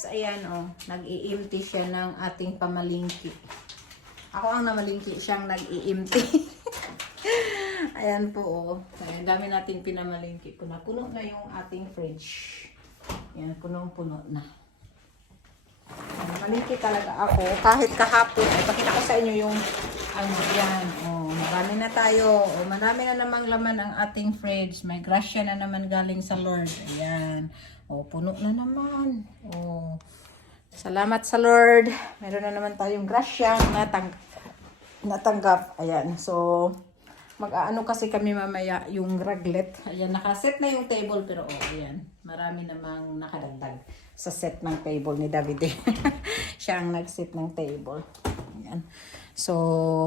Loves, ayan nag-i-empty siya ng ating pamalingki. Ako ang namalingki, siyang nag-i-empty. Ayan po Ayan, dami natin pinamalingki. Puno na yung ating fridge. Ayan, punong-puno na. Malingki talaga ako. Kahit kahapon, pakita ko sa inyo yung yan. Marami na tayo. Marami na namang laman ang ating fridge. May grasya na naman galing sa Lord. Ayan. Puno na naman. Salamat sa Lord. Meron na naman tayong grasya natanggap. Ayan. So, mag-aano kasi kami mamaya yung raglet. Ayan, nakaset na yung table pero ayan. Marami namang nakadagdag sa set ng table ni Davide. Siya ang nag-set ng table. Ayan. So,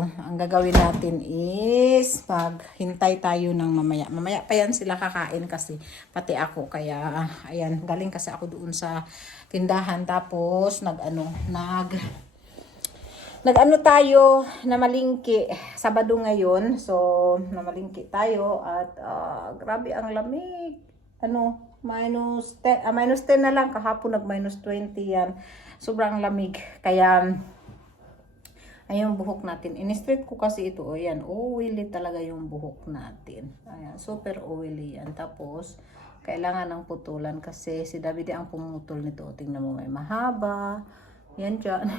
ang gagawin natin is maghintay tayo ng mamaya. Mamaya pa yan sila kakain kasi pati ako. Kaya, ayan, galing kasi ako doon sa tindahan. Tapos, nag-ano tayo, namalingki. Sabado ngayon. So, namalingki tayo. At, grabe ang lamig. Minus 10 na lang. Kahapon nag-minus 20 yan. Sobrang lamig. Kaya, ayun buhok natin. In-straight ko kasi ito. Ayan, oily talaga yung buhok natin. Ayan, super oily yan. Tapos, kailangan ng putulan kasi si David ang pumutol nito. Tingnan mo, may mahaba. Yan dyan.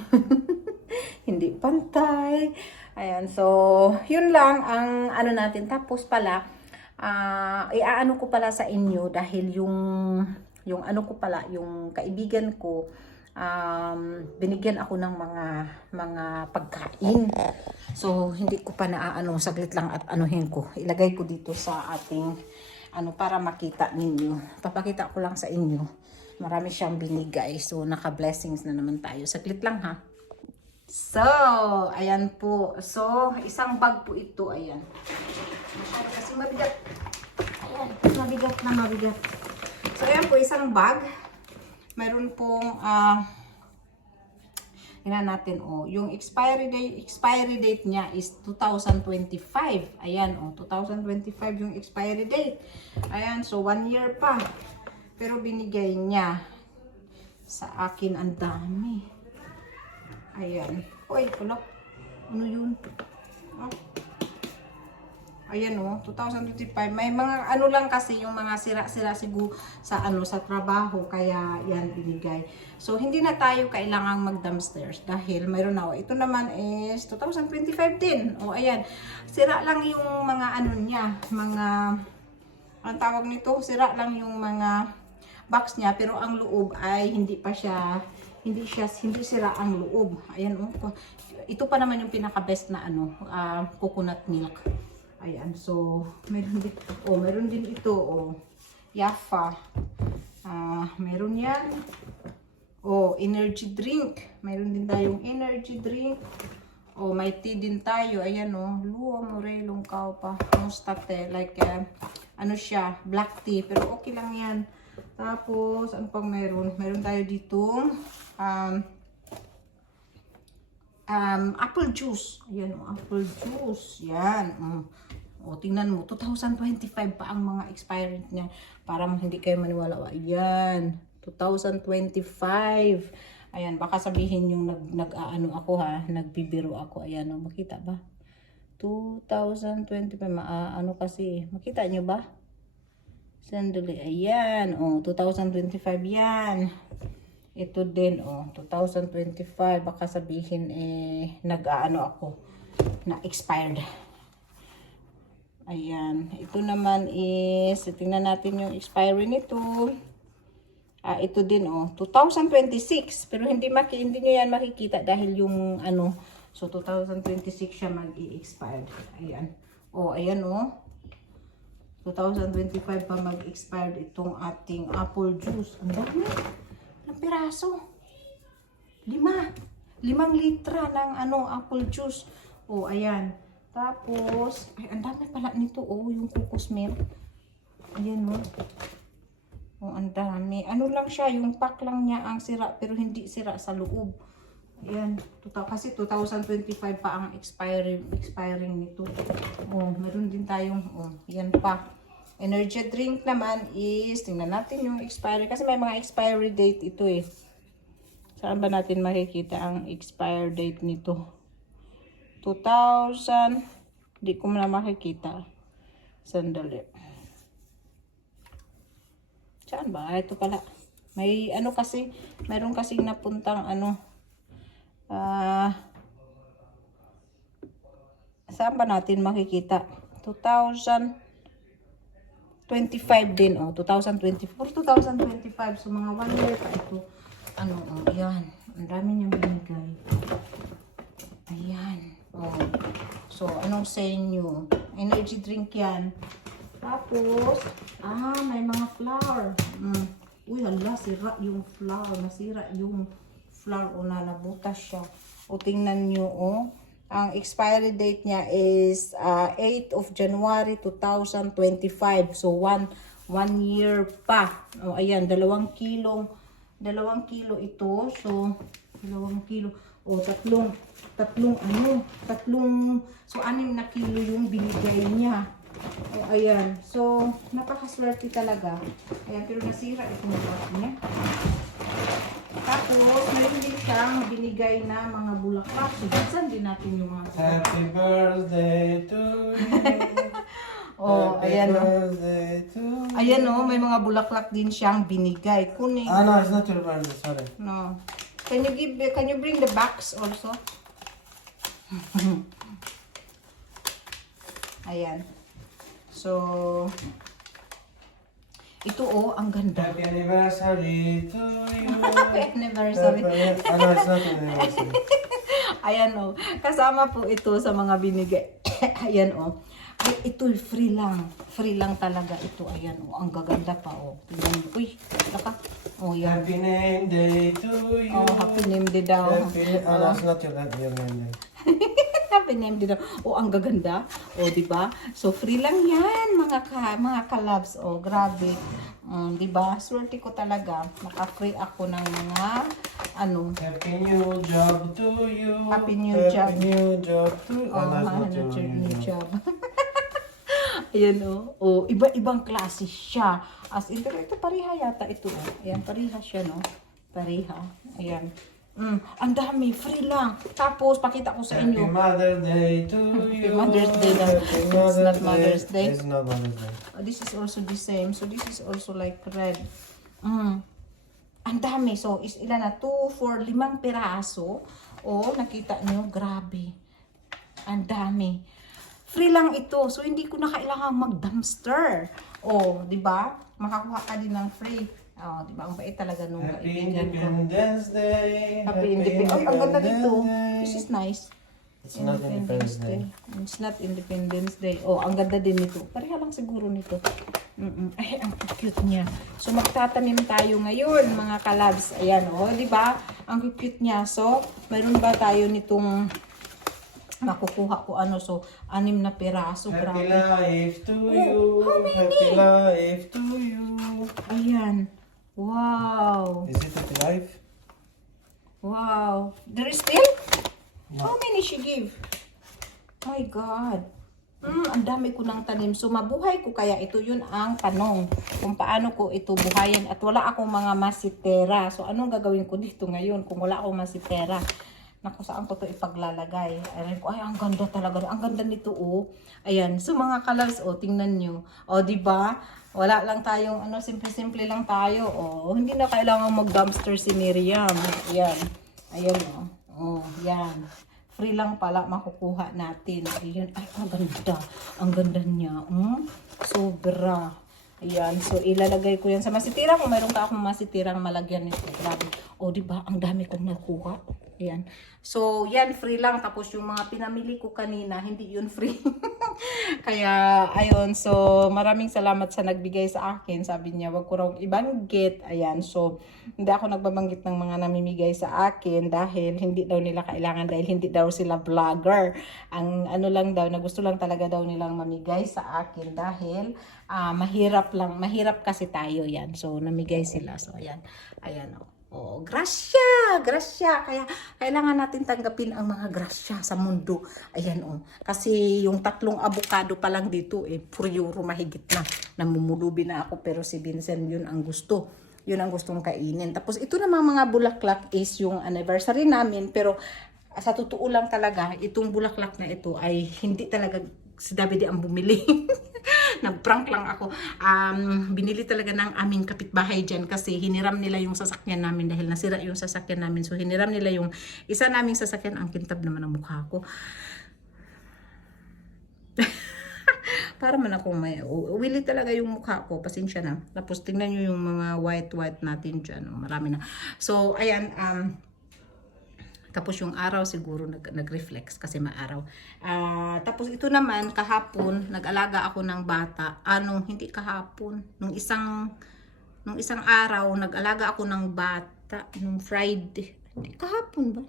Hindi pantay. Ayan, so, yun lang ang ano natin. Tapos pala, iaano ko pala sa inyo dahil yung ano ko pala, yung kaibigan ko, binigyan ako ng mga pagkain. So, hindi ko pa naaano, saglit lang at anuhin ko. Ilagay ko dito sa ating, para makita ninyo. Papakita ko lang sa inyo. Marami siyang binigay. So, naka-blessings na naman tayo. Saglit lang ha. So, ayan po. So, isang bag po ito. Ayan. Kasi mabigat. Ayan, mabigat. So, ayan po, isang bag. Meron pong, natin, yung expiry date niya is 2025. Ayan, 2025 yung expiry date. Ayan, so 1 year pa. Pero binigay niya sa akin ang dami. Ayan. Uy, kulak. Ano yun? Ayan 2025. May mga ano lang kasi yung mga sira-sira siguro sa sa trabaho kaya yan binigay. So hindi na tayo kailangang mag-downstairs dahil mayroon na. Ito naman is 2025 din. Ayan. Sira lang yung mga niya, ang tawag nito, sira lang yung mga box niya pero ang loob ay hindi sira ang loob. Ayan ito pa naman yung pinaka-best na coconut milk. Ayan, so meron din ito Yafa. Meron yan. Energy drink. Meron din tayong energy drink. May tea din tayo. Ayan Luo Morelong Kaupa. Mustate like siya, black tea pero okay lang yan. Tapos ano pang meron? Meron tayo ditong apple juice. Ayan apple juice. Yan. Tingnan mo, 2025 pa ang mga expiry niya. Para hindi kayo maniwala. Ayan, 2025. Ayan, baka sabihin yung nag-aano ako ha, nagbibiro ako. Ayan, makita ba? 2025, kasi, makita nyo ba? Sandali, ayan, 2025 yan. Ito din, 2025, baka sabihin, nag-aano ako, na expired. Ayan, ito naman is, tingnan natin yung expiry nito. Ito din, 2026, pero hindi nyo yan makikita dahil yung so 2026 siya mag-i-expired. Ayan, ayan 2025 pa mag-expired itong ating apple juice. Ang dami. Ilang piraso? 5 litra ng apple juice. Ayan. Tapos, ang dami pala nito. Yung cocos milk. Ayan ang dami. Ano lang siya, yung pack lang niya ang sira, pero hindi sira sa loob. Ayan. Kasi 2025 pa ang expiring nito. Meron din tayong, yan pa. Energy drink naman is, tingnan natin yung expiry. Kasi may mga expiry date ito Saan ba natin makikita ang expire date nito? 2000. Di ko na makikita. Sandali. Saan ba? Ito pala. May ano kasi, mayroon kasing napuntang ano. Saan ba natin makikita? 2025 din, oh. 2024, 2025. So, mga 1 year pa ito. Ano, oh, ayan. Ang dami niyang binigay. Ayan. Oh. So, anong sa inyo? Energy drink yan. Tapos, may mga flour. Uy, hala, sira yung flour. Nasira yung flour. O, nalabutas siya. O, tingnan nyo, oh. Ang expiry date niya is 8 of January 2025. So, 1 year pa. O, ayan, 2 kilo ito. So, 2 kilo. O, tatlong, so, 6 na kilo yung binigay niya. O, ayan. So, napakaswerte talaga. Ayan, pero nasira itong box niya. Tapos, mayroon din siyang binigay na mga bulaklak. So, buksan din natin yung mga bulaklak. Happy birthday to you. Oh, ayan o. Birthday to you. Ayan o, may mga bulaklak din siyang binigay. Kunin. No, it's not your birthday, sorry. No. Can you bring the box also? Ayan. So, ito ang ganda. Happy anniversary to you. Happy anniversary. No, it's not anniversary. Ayan kasama po ito sa mga binigay. Ayan ay, ito free lang. Free lang talaga ito. Ayan ang gaganda pa Tingnan niyo. Uy, laka. Yan. Happy name day to you. Happy name day daw. No, it's not your name day. Happy name day daw. ang gaganda. Di ba? So free lang 'yan, mga kalabs. Grabe. 'Di ba? Swerte ko talaga. Naka-free ako ng mga Happy new job to you. Happy new job. Happy new job to you. No, it's not your new job. Ayan iba-ibang klase siya. As in, pero ito pariha yata ito. Ayan, pariha siya, no? Pariha. Ayan. Ang dami, free lang. Tapos, pakita ko sa Happy inyo. Mother's Day to you. Happy Mother's Day lang. Happy It's not Mother's Day. It's not Mother's Day. This is also the same. So, this is also like red. Ang dami. So, ilan na? 2, 4, 5 piraso. Nakita nyo? Grabe. Ang dami. Free lang ito. So, hindi ko na kailangang mag-dumpster. Di ba? Makakuha ka din ng free. Di ba? Ang bait talaga nung Happy kaibigan ko. Independence Day. Happy Independence. Ay, ang ganda nito. This is nice. It's not Independence Day. It's not Independence Day. Ang ganda din nito. Pareha lang siguro nito. Ay, ang cute niya. So, magtatanim tayo ngayon, mga kalabs. Ayan, di ba? Ang cute niya. So, mayroon ba tayo nitong makukuha ko So, 6 na piraso. Happy Grabe. life to you. how many? Happy life to you. Ayan. Wow. Is it happy life? Wow. There is still? No. How many she give? My God. Ang dami ko ng tanim. So, mabuhay ko kaya ito? Yun ang tanong. Kung paano ko ito buhayin. At wala akong mga masitera. So, anong gagawin ko dito ngayon kung wala akong masitera? Naku, saan ko ito ipaglalagay? Ayan ko, ang ganda talaga. Ang ganda nito, Ayan. So, mga kalabs, tingnan nyo. Diba? Wala lang tayong, simple-simple lang tayo, Hindi na kailangan mag-dumpster si Miriam. Ayan. Ayan, yan. Free lang pala makukuha natin. Ayan. Ay, ang ganda. Ang ganda niya. Sobra. Ayan. So, ilalagay ko yan sa masitira. Kung mayroon ka akong masitirang malagyan nito. Grabe. Diba? Ang dami kong nakuha. Ayan. So, yan, free lang. Tapos, yung mga pinamili ko kanina, hindi yun free. Kaya, ayun. So, maraming salamat sa nagbigay sa akin. Sabi niya, wag ko raw ibanggit. Ayan. So, hindi ako nagbabanggit ng mga namimigay sa akin dahil hindi daw nila kailangan, dahil hindi daw sila vlogger. Ang lang daw, na gusto lang talaga daw nilang mamigay sa akin dahil mahirap kasi tayo yan. So, namigay sila. So, ayan. Ayan, grasya. Kaya kailangan natin tanggapin ang mga grasya sa mundo. Ayan Kasi yung 3 avocado pa lang dito, puro mahigit na. Namumulubi na ako pero si Vincent yun ang gusto. Yun ang gustong kainin. Tapos ito namang mga bulaklak is yung anniversary namin. Pero sa totoo lang talaga, itong bulaklak na ito ay hindi talaga si Davide ang bumili. Nag-prank lang ako. Binili talaga ng aming kapitbahay dyan kasi hiniram nila yung sasakyan namin dahil nasira yung sasakyan namin. So hiniram nila yung isa naming sasakyan. Ang kintab naman ang mukha ko. Para man akong may wili talaga yung mukha ko, pasensya na. Tapos tingnan nyo yung mga white natin dyan, marami na. So ayan, tapos yung araw siguro nag-reflex kasi maaraw. Tapos ito naman kahapon nag-alaga ako ng bata. Hindi kahapon, nung isang araw nag-alaga ako ng bata nung Friday. Hindi kahapon ba?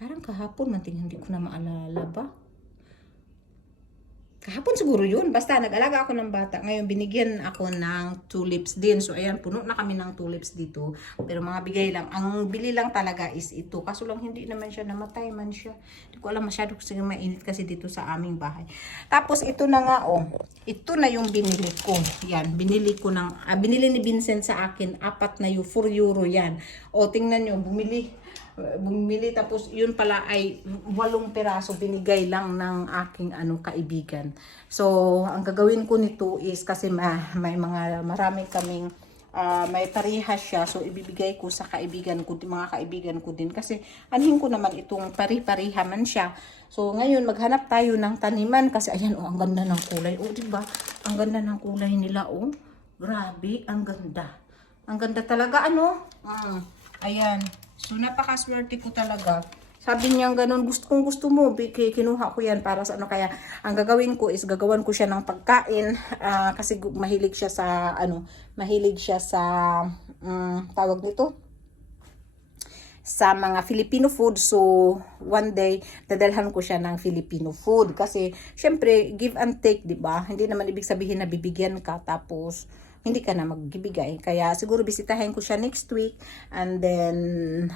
Parang kahapon man, hindi ko na maalala ba? Kahapon siguro yun. Basta nag-alaga ako ng bata. Ngayon binigyan ako ng tulips din. So ayan, puno na kami ng tulips dito. Pero mga bigay lang. Ang bili lang talaga is ito. Kaso lang hindi naman siya, namatay man siya. Hindi ko alam, masyado kasi mainit kasi dito sa aming bahay. Tapos ito na nga Ito na yung binili ko. Yan, binili ni Vincent sa akin. 4 na yung 4 euro yan. Tingnan nyo, bumili tapos yun pala ay 8 peraso binigay lang ng aking kaibigan. So ang gagawin ko nito is kasi marami kaming may parehas siya, so ibibigay ko sa mga kaibigan ko din kasi anhin ko naman itong pari-pariha man siya. So ngayon maghanap tayo ng taniman kasi ayan ang ganda ng kulay. Diba? Ang ganda ng kulay nila Grabe, ang ganda. Ang ganda talaga Ayan. So, napakaswerte ko talaga. Sabi niya ganun, kung gusto mo, kinuha ko yan para sa kaya ang gagawin ko is gagawan ko siya ng pagkain kasi mahilig siya sa tawag nito sa mga Filipino food. So, one day, dadalhan ko siya ng Filipino food. Kasi, syempre, give and take, di ba? Hindi naman ibig sabihin na bibigyan ka, tapos hindi ka na magbibigay. Kaya siguro bisitahin ko siya next week and then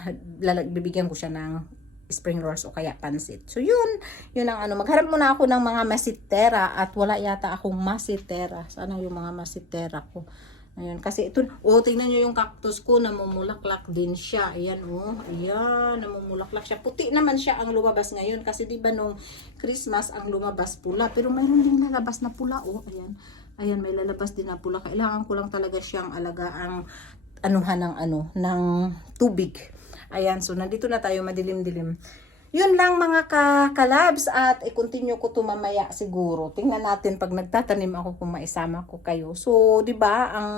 bibigyan ko siya ng spring rolls o kaya pansit. So yun ang magharap muna ako ng mga masitera at wala yata akong masitera. Sana yung mga masitera ko. Ayun, kasi ito, tingnan nyo yung cactus ko, namumulaklak din siya. Ayan, ayan, namumulaklak siya. Puti naman siya ang lumabas ngayon kasi di ba nung Christmas ang lumabas pula. Pero mayroon din lalabas na pula, ayan. Ayan, may lalabas din na pula. Kailangan ko lang talaga siyang alagaang ng tubig. Ayan, so nandito na tayo, madilim-dilim. Yun lang mga kalabs at i-continue ko to mamaya siguro. Tingnan natin pag nagtatanim ako kung maisama ko kayo. So, 'di ba? Ang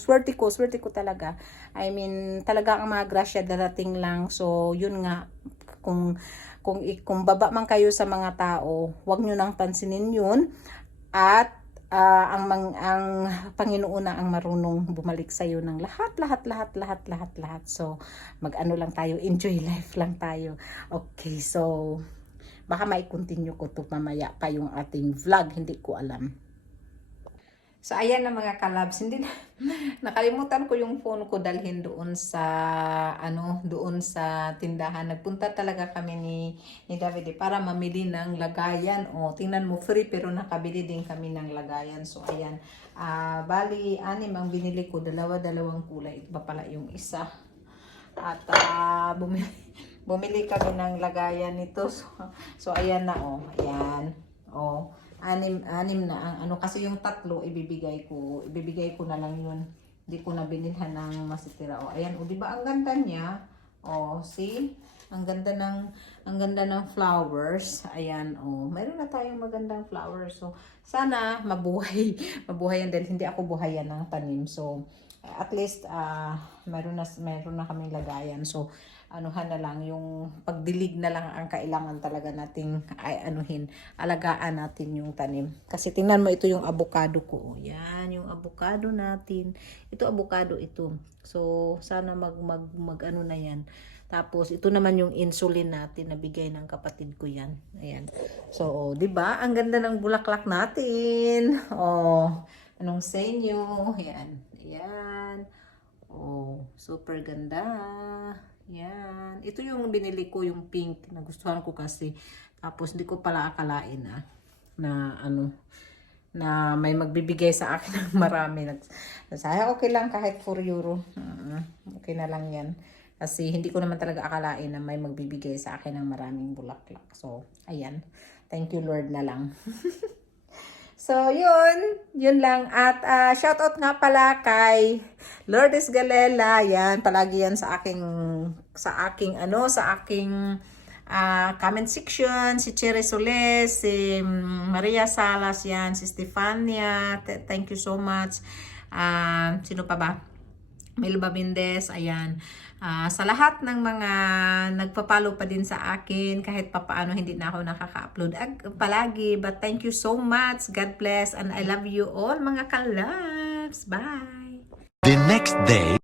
swerte ko talaga. I mean, talaga ang mga grasya darating lang. So, yun nga kung baba man kayo sa mga tao, huwag niyo nang pansinin yun. At ang Panginoon na ang marunong bumalik sa iyo ng lahat. So, mag-ano lang tayo, enjoy life lang tayo. Okay, so baka mai-continue ko to mamaya pa yung ating vlog, hindi ko alam. So, ayan na mga kalabs. Hindi na, nakalimutan ko yung phone ko dalhin doon sa tindahan. Nagpunta talaga kami ni Davide para mamili ng lagayan. Tingnan mo, free pero nakabili din kami ng lagayan. So, ayan. Bali, 6 ang binili ko. Dalawang kulay. Iba pala yung isa. At bumili kami ng lagayan nito. So ayan na Ayan. Anim na ang kasi yung 3 ibibigay ko na lang yun. Hindi ko na binilhan ng masitira. Ayan, di ba ang ganda niya? See? Ang ganda ng flowers. Ayan, mayroon na tayong magandang flowers. So, sana mabuhay yan dahil hindi ako buhayan ng tanim. So, at least meron na kaming lagayan. So, anuhan na lang yung pagdilig na lang ang kailangan talaga nating alagaan natin yung tanim. Kasi tingnan mo, ito yung avocado ko. Yan, yung avocado natin. Ito avocado ito. So, sana mag na yan. Tapos, ito naman yung insulin natin na bigay ng kapatid ko yan. Ayan. So, di ba? Ang ganda ng bulaklak natin. Anong sa inyo? Ayan. Ayan. Super ganda. Yan. Ito yung binili ko, yung pink. Nagustuhan ko kasi. Tapos, hindi ko pala akalain na na may magbibigay sa akin ng marami. Saya okay lang kahit 4 euro. Okay na lang yan. Kasi hindi ko naman talaga akalain na may magbibigay sa akin ng maraming bulaklak. So, ayan. Thank you Lord na lang. So, yun lang. At shoutout nga pala kay Lourdes Galela. Yan, palagi yan sa aking comment section. Si Cherry Soles, si Maria Salas, yan, si Stefania. Thank you so much. Sino pa ba? Melba Mendez, ayan. Sa lahat ng mga nagpa-follow pa din sa akin, kahit papaano hindi na ako nakaka-upload palagi. But thank you so much. God bless and I love you all mga kalabs. Bye! The next day.